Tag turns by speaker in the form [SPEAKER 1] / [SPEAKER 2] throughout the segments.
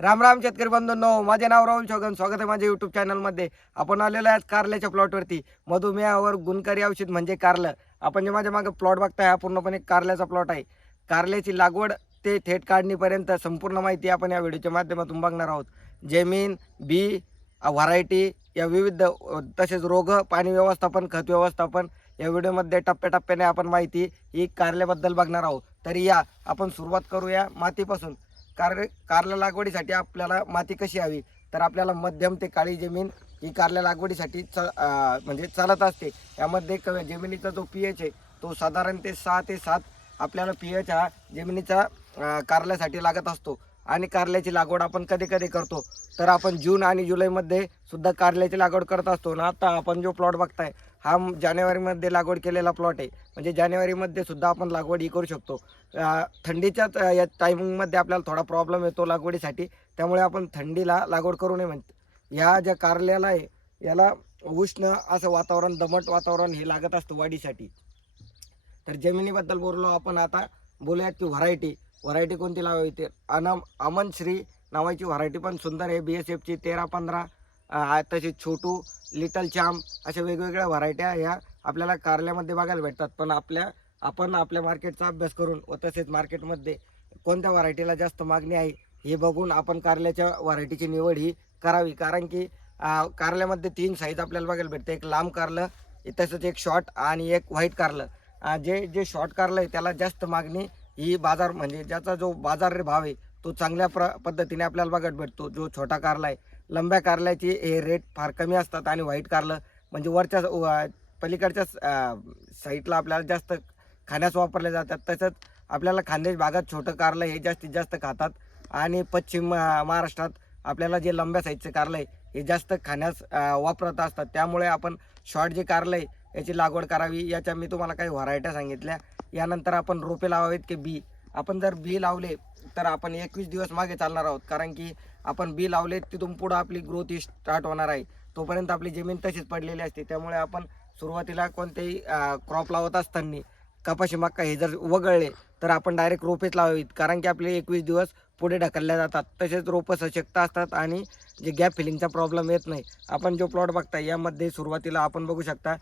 [SPEAKER 1] राम राम शेतकरी बंधूंनो माझे नाव राहुल चौगन स्वागत आहे माझ्या युट्यूब चॅनलमध्ये आपण आलेलो आहेत आज कारल्याच्या प्लॉटवरती मधुमेहावर गुणकारी औषध म्हणजे कारलं. आपण जे माझ्या मागे प्लॉट बघताय हा पूर्णपणे कारल्याचा प्लॉट आहे. कारल्याची लागवड ते थेट काढणीपर्यंत संपूर्ण माहिती आपण या व्हिडिओच्या माध्यमातून बघणार आहोत. जमीन बी व्हरायटी या विविध तसेच रोग पाणी व्यवस्थापन खत व्यवस्थापन या व्हिडिओमध्ये टप्प्याटप्प्याने आपण माहिती ही कारल्याबद्दल बघणार आहोत. तरी या आपण सुरुवात करूया मातीपासून. कार कारल्या लागवडीसाठी आपल्याला माती कशी हवी? तर आपल्याला मध्यम ते काळी जमीन ही कारल्या लागवडीसाठी च म्हणजे चालत असते. यामध्ये क जमिनीचा जो पी एच आहे तो साधारण ते सहा ते सात आपल्याला पी एच हा जमिनीचा कारल्यासाठी लागत असतो. आणि कारल्याची लागवड आपण कधी कधी करतो. तर आपण जून आणि जुलैमध्ये सुद्धा कारल्याची लागवड करत असतो. ना आता आपण जो प्लॉट बघताय हा जानेवारीमध्ये लागवड केलेला प्लॉट आहे. म्हणजे जानेवारीमध्ये सुद्धा आपण लागवड ही करू शकतो. थंडीच्याच या टायमिंगमध्ये आपल्याला थोडा प्रॉब्लेम येतो लागवडीसाठी. त्यामुळे आपण थंडीला लागवड करू नये म्हणतो. ह्या ज्या कारल्याला आहे याला उष्ण असं वातावरण दमट वातावरण हे लागत असतं वाढीसाठी. तर जमिनीबद्दल बोललो आपण आता. बोलूयात की व्हरायटी व्हरायटी कोणती लावावी? ते अनम अमन श्री नावाची व्हरायटी पण सुंदर आहे. बी एस एफची तेरा पंधरा तसेच छोटू लिटल चाम अशा वेगवेगळ्या व्हरायट्या ह्या. आपल्याला कारल्यामध्ये बघायला भेटतात. पण आपल्या आपण आपल्या मार्केटचा अभ्यास करून व तसेच मार्केटमध्ये कोणत्या व्हरायटीला जास्त मागणी आहे हे बघून आपण कारल्याच्या व्हरायटीची निवड ही करावी. कारण की कारल्यामध्ये तीन साईज आपल्याला बघायला भेटते. एक लांब कारलं तसंच एक शॉर्ट आणि एक व्हाईट कारलं. जे जे शॉर्ट कारलं आहे त्याला जास्त मागणी ही बाजार म्हणजे ज्याचा जो बाजार भाव आहे तो चांगल्या प्र पद्धतीने आपल्याला बघायला भेटतो. जो छोटा कारला आहे लंब्या कारल्याची हे रेट फार कमी असतात आणि व्हाईट कारलं म्हणजे वरच्या व- पलीकडच्या साईडला आपल्याला जास्त खाण्यास वापरले जातात. तसंच आपल्याला खानदेश भागात छोटं कारलं हे जास्तीत जास्त खातात आणि पश्चिम महाराष्ट्रात आपल्याला जे लंब्या साईजचं कारलं आहे हे जास्त खाण्यास वापरत असतात. त्यामुळे आपण शॉर्ट जे कारलं आहे याची लागवड करावी. याच्या मी तुम्हाला काही व्हरायट्या सांगितल्या. यानंतर आपण रोपे लावावेत की बी. आपण जर बी लावले तर आपण एकवीस दिवस मागे चालणार आहोत. कारण की आपण बी लावले तिथून पुढं आपली ग्रोथ ही स्टार्ट होणार आहे. तोपर्यंत आपली जमीन तशीच पडलेली असते. त्यामुळे आपण सुरुवातीला कोणतेही क्रॉप लावत असताना कपाशी मक्का हे जर वगळले तर आपण डायरेक्ट रोपेच लावावीत. कारण की आपले एकवीस दिवस पुढे ढकलल्या जातात. तसेच रोपं सशक्त असतात आणि जे गॅप फिलिंगचा प्रॉब्लेम येत नाही. आपण जो प्लॉट बघता यामध्ये सुरुवातीला आपण बघू शकता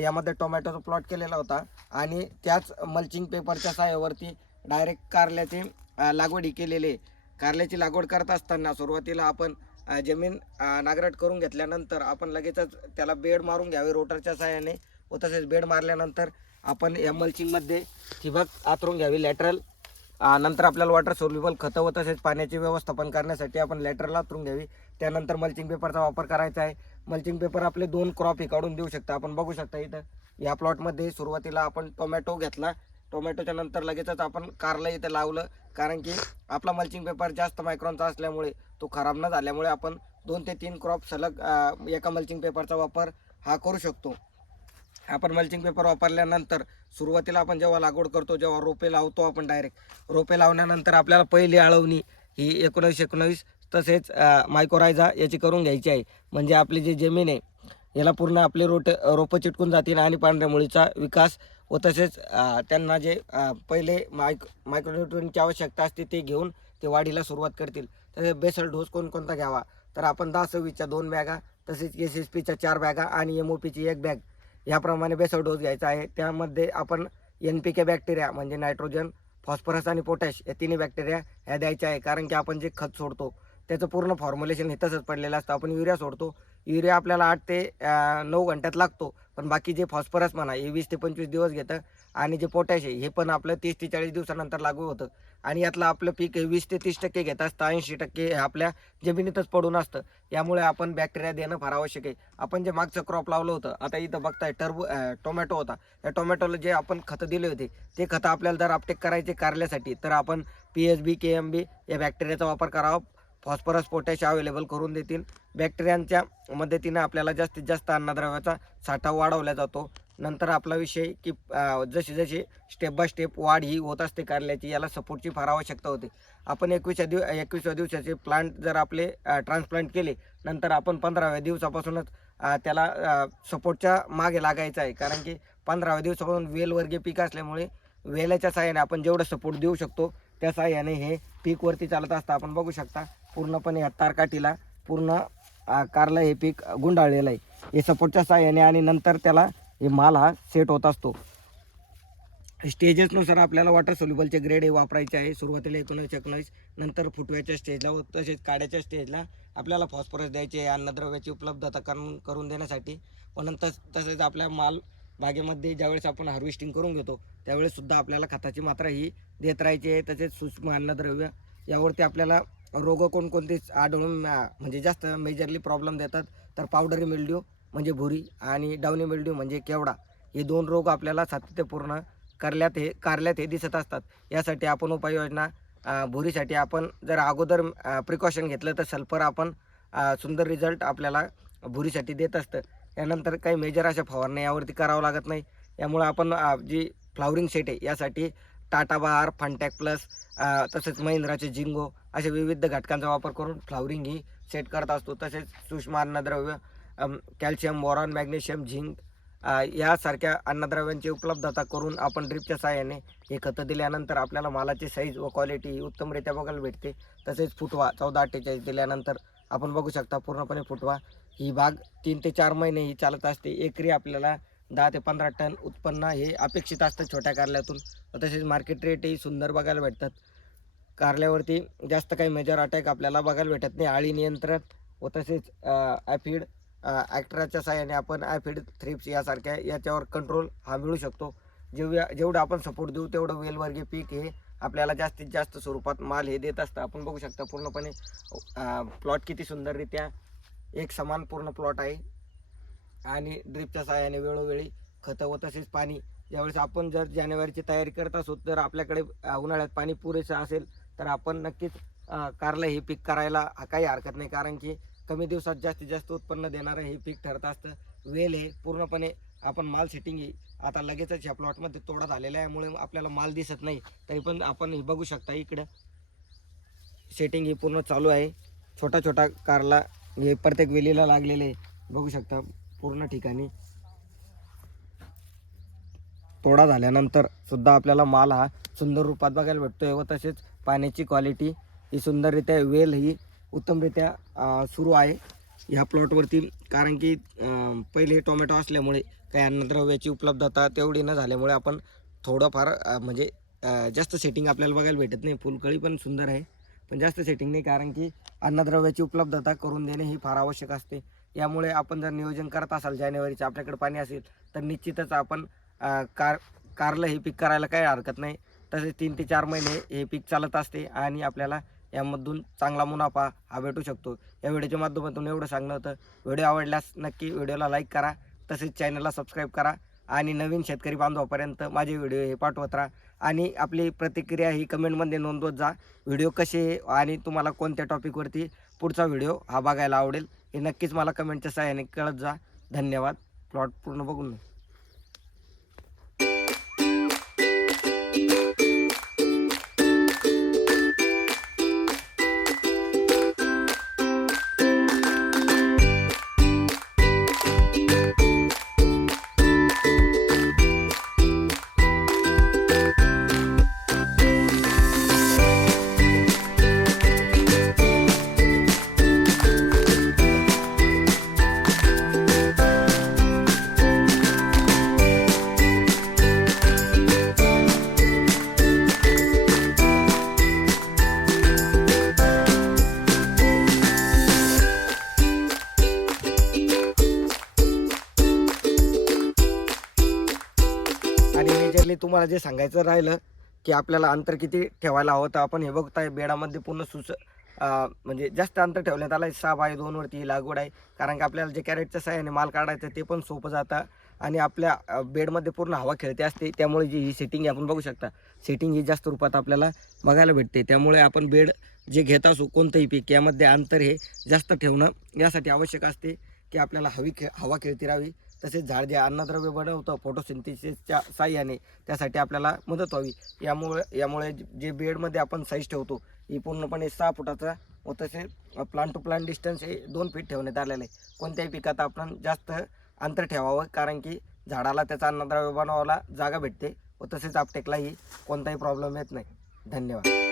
[SPEAKER 1] यामध्ये टोमॅटोचा प्लॉट केलेला होता. आणि त्याच मल्चिंग पेपरच्या सहाय्यावरती डायरेक्ट कारल्याचे लागवडी केलेले केलेली आहे. कारल्याची लागवड करत असताना सुरुवातीला आपण जमीन नागरट करून घेतल्यानंतर आपण लगेचच त्याला बेड मारून घ्यावे रोटरच्या सहाय्याने व तसेच बेड मारल्यानंतर आपण या मल्चिंगमध्ये ठिबक आतरून घ्यावी. लॅटरल नंतर आपल्याला वॉटर सोल्युबल खतं व तसेच पाण्याचे व्यवस्थापन करण्यासाठी आपण लॅटरल आतरून घ्यावी. त्यानंतर मल्चिंग पेपरचा वापर करायचा आहे. मल्चिंग पेपर आपले दोन क्रॉप हे काढून देऊ शकता. आपण बघू शकता इथं या प्लॉटमध्ये सुरुवातीला आपण टोमॅटो घेतला. टोमॅटोच्या नंतर लगेचच आपण कारला इथे लावलं. कारण की आपला मल्चिंग पेपर जास्त मायक्रॉनचा असल्यामुळे तो खराब न झाल्यामुळे आपण दोन ते तीन क्रॉप सलग एका मल्चिंग पेपरचा वापर हा करू शकतो. आपण मल्चिंग पेपर वापरल्यानंतर सुरुवातीला आपण जेव्हा लागवड करतो जेव्हा रोपे लावतो आपण डायरेक्ट रोपे लावल्यानंतर आपल्याला पहिली आळवणी ही एकोणीस एकोणवीस तसेच मायकोरायझा याची करून घ्यायची आहे. म्हणजे आपली जी जमीन आहे याला पूर्ण आपले रोट रोपं चिटकून जातील आणि पांढऱ्या मुळीचा विकास व तसेच त्यांना जे पहिले मायक मायक्रोन्युट्रियनची आवश्यकता असते ते घेऊन ते वाढीला सुरुवात करतील. तसेच बेसल डोस कोणकोणता घ्यावा? तर आपण दहा सव्वीसच्या दोन बॅगा तसेच एस एस पीच्या चार बॅगा आणि एम ओ पीची एक बॅग ह्याप्रमाणे बेसल डोस घ्यायचा आहे. त्यामध्ये आपण एन पी के बॅक्टेरिया म्हणजे नायट्रोजन फॉस्फरस आणि पोटॅश या तिन्ही बॅक्टेरिया ह्या द्यायच्या आहे. कारण की आपण जे खत सोडतो त्याचं पूर्ण फॉर्म्युलेशन हे तसंच पडलेलं असतं. आपण युरिया सोडतो युरिया आपल्याला आठ ते नऊ घंट्यात लागतो. पण बाकी जे फॉस्फरस म्हणा हे वीस ते पंचवीस दिवस घेतं. आणि जे पोटॅश आहे हे पण आपलं तीस ते चाळीस दिवसानंतर लागू होतं. आणि यातलं आपलं पीक वीस ते तीस टक्के घेत असतं ऐंशी टक्के हे आपल्या जमिनीतच पडून असतं. यामुळे आपण बॅक्टेरिया देणं फार आवश्यक आहे. आपण जे मागचं क्रॉप लावलं होतं आता इथं बघताय टर्बो टोमॅटो होता. त्या टोमॅटोला जे आपण खतं दिले होते ते खतं आपल्याला जर अपटेक करायचे कारल्यासाठी तर आपण P H B K M B या बॅक्टेरियाचा वापर करावा. फॉस्फरस पोटॅश अवेलेबल करून देतील. बॅक्टेरियांच्या मदतीनं आपल्याला जास्तीत जास्त अन्नद्रव्याचा साठा वाढवला जातो. नंतर आपला विषय की जशी जशी स्टेप बाय स्टेप वाढ ही होत असते कारल्याची याला सपोर्टची फार आवश्यकता होते. आपण एकवीसच्या दिव एकवीसव्या दिवसाचे प्लांट जर आपले ट्रान्सप्लांट केले नंतर आपण पंधराव्या दिवसापासूनच त्याला सपोर्टच्या मागे लागायचं आहे. कारण की पंधराव्या दिवसापासून वेलवर्गीय पीक असल्यामुळे वेलाच्या साह्याने आपण जेवढं सपोर्ट देऊ शकतो त्या साह्याने हे पीकवरती चालत असतं. आपण बघू शकता पूर्णपणे या तारकाठीला पूर्ण कारला हे पीक गुंडाळलेलं आहे. हे सपोर्टच्या साह्याने आणि नंतर त्याला हे माल हा सेट होत असतो. स्टेजेसनुसार आपल्याला वॉटर सोल्युबलचे ग्रेड हे वापरायचे आहे. सुरुवातीला एकोणीस एकोणीस नंतर फुटव्याच्या स्टेजला व तसेच काड्याच्या स्टेजला आपल्याला फॉस्फरस द्यायचे आहे. अन्नद्रव्याची उपलब्धता करून करून देण्यासाठी व नंतर तसेच आपल्या माल बागेमध्ये ज्यावेळेस आपण हार्वेस्टिंग करून घेतो त्यावेळेससुद्धा आपल्याला खताची मात्रा ही देत राहायची आहे. तसेच सूक्ष्म अन्नद्रव्य यावरती आपल्याला रोग कोणकोणते आढळून म्हणजे जास्त मेजरली प्रॉब्लेम देतात तर पावडरी मिल्ड्यू म्हणजे भुरी आणि डावणी मिल्ड्यू म्हणजे केवडा. हे दोन रोग आपल्याला सातत्यपूर्ण करल्यात हे कारल्यात हे दिसत असतात. यासाठी आपण उपाययोजना भुरीसाठी आपण जर अगोदर प्रिकॉशन घेतलं तर सल्फर आपण सुंदर रिझल्ट आपल्याला भुरीसाठी देत असतं. यानंतर काही मेजर अशा फवारण्या यावरती करावं लागत नाही. यामुळे आपण जी फ्लावरिंग सेट आहे यासाठी टाटा बहार फंटॅक प्लस तसेच महिंद्राचे जिंगो अशा विविध घटकांचा वापर करून फ्लावरिंग ही सेट करत असतो. तसेच सूक्ष्म अन्नद्रव्य कॅल्शियम बोरॉन मॅग्नेशियम झिंक यासारख्या अन्नद्रव्यांची उपलब्धता करून आपण ड्रिपच्या साहाय्याने हे खतं दिल्यानंतर आपल्याला मालाची साईज व क्वालिटी ही उत्तमरित्या बघायला भेटते. तसेच फुटवा चौदा अठ्ठेचाळीस दिल्यानंतर आपण बघू शकता पूर्णपणे फुटवा. ही बाग तीन ते चार महिने ही चालत असते. एकरी आपल्याला दहा ते पंधरा टन उत्पन्न हे अपेक्षित असतं छोट्या कारल्यातून. तसेच मार्केट रेटही सुंदर बघायला भेटतात. कारल्यावरती जास्त काही मेजर अटॅक आपल्याला बघायला भेटत नाही. आळी नियंत्रण व तसेच ॲफिड ॲक्ट्राच्या साह्याने आपण ॲफिड थ्रिप्स यासारख्या याच्यावर कंट्रोल हा मिळू शकतो. जेवढ्या जेवढं आपण सपोर्ट देऊ तेवढं वेलवर्गीय पीक हे आपल्याला जास्तीत जास्त स्वरूपात माल हे देत असतं. आपण बघू शकता पूर्णपणे प्लॉट किती सुंदररित्या एक समान पूर्ण प्लॉट आहे. आणि ड्रिपच्या साहाय्याने वेळोवेळी खतं व तसेच पाणी. ज्यावेळेस आपण जर जानेवारीची तयारी करत असू तर आपल्याकडे उन्हाळ्यात पाणी पुरेसं असेल तर आपण नक्कीच कारलं हे पीक करायला काही हरकत नाही. कारण की कमी दिवसात जास्तीत जास्त उत्पन्न देणारं हे पीक ठरत असतं. वेल हे पूर्णपणे आपण माल सेटिंग ही आता लगेचच ह्या प्लॉटमध्ये तोडा झालेला आहे. यामुळे आपल्याला माल दिसत नाही. तरी पण आपण हे बघू शकता इकडं. सेटिंग ही पूर्ण चालू आहे. छोटा छोटा कारला हे प्रत्येक वेलीला लागलेले आहे. बघू शकता. पूर्ण ठिकाणी तोडा झाल्यानंतर सुद्धा आपल्याला माल हा सुंदर रूपात बघायला भेटतोय व तसेच पाण्याची क्वालिटी ही सुंदररित्या वेल ही उत्तमरित्या सुरू आहे. ह्या प्लॉटवरती कारण की पहिले टोमॅटो असल्यामुळे काही अन्नद्रव्याची उपलब्धता तेवढी न झाल्यामुळे आपण थोडंफार म्हणजे जास्त सेटिंग आपल्याला बघायला भेटत नाही. फुलकळी पण सुंदर आहे. पण जास्त सेटिंग नाही कारण की अन्नद्रव्याची उपलब्धता करून देणे ही फार आवश्यक असते. यामुळे आपण जर नियोजन करत असाल जानेवारीचं आपल्याकडे पाणी असेल तर निश्चितच आपण कार कारलं हे पीक करायला काही हरकत नाही. तसेच तीन ते चार महिने हे पीक चालत असते आणि आपल्याला यामधून चांगला मुनाफा हा भेटू शकतो. या व्हिडिओच्या माध्यमातून एवढं सांगणं होतं. व्हिडिओ आवडल्यास नक्की व्हिडिओला लाईक करा तसेच चॅनलला सबस्क्राईब करा आणि नवीन शेतकरी बांधवापर्यंत माझे व्हिडिओ हे पाठवत राहा. आणि आपली प्रतिक्रिया ही कमेंटमध्ये नोंदवत जा. व्हिडिओ कसे आणि तुम्हाला कोणत्या टॉपिकवरती पुढचा व्हिडिओ हा बघायला आवडेल. हे नक्कीच मला कमेंटच्या सहाय्याने कळत जा. धन्यवाद. प्लॉट पूर्ण बघून तुम्हाला जे सांगायचं राहिलं की आपल्याला अंतर किती ठेवायला हवं तर आपण हे बघताय बेडामध्ये पूर्ण सुस म्हणजे जास्त अंतर ठेवण्यात आलं आहे सहा बाय दोनवरती ही लागवड आहे. कारण की आपल्याला जे कॅरेटच्या सहाय्याने माल काढायचं ते पण सोपं जातं. आणि आपल्या बेडमध्ये पूर्ण हवा खेळते असते त्यामुळे जी ही सेटिंग आपण बघू शकता. सेटिंग ही जास्त रूपात आपल्याला बघायला भेटते. त्यामुळे आपण बेड जे घेत असू कोणतंही पीक यामध्ये अंतर हे जास्त ठेवणं यासाठी आवश्यक असते की आपल्याला हवी खे हवा खेळती राहावी. तसेच झाड जे अन्नद्रव्य बनवतं फोटोसिंथेसिसच्या साह्याने त्यासाठी आपल्याला मदत व्हावी. यामुळे यामुळे जे बेडमध्ये आपण साईज ठेवतो ही पूर्णपणे सहा फुटाचा व तसे प्लांट टू प्लांट डिस्टन्स हे दोन फीट ठेवण्यात आलेलं. आहे कोणत्याही पिकात आपण जास्त अंतर ठेवावं कारण की झाडाला त्याचा अन्नद्रव्य बनवायला जागा भेटते व तसेच आपटेकलाही कोणताही प्रॉब्लेम येत नाही. धन्यवाद.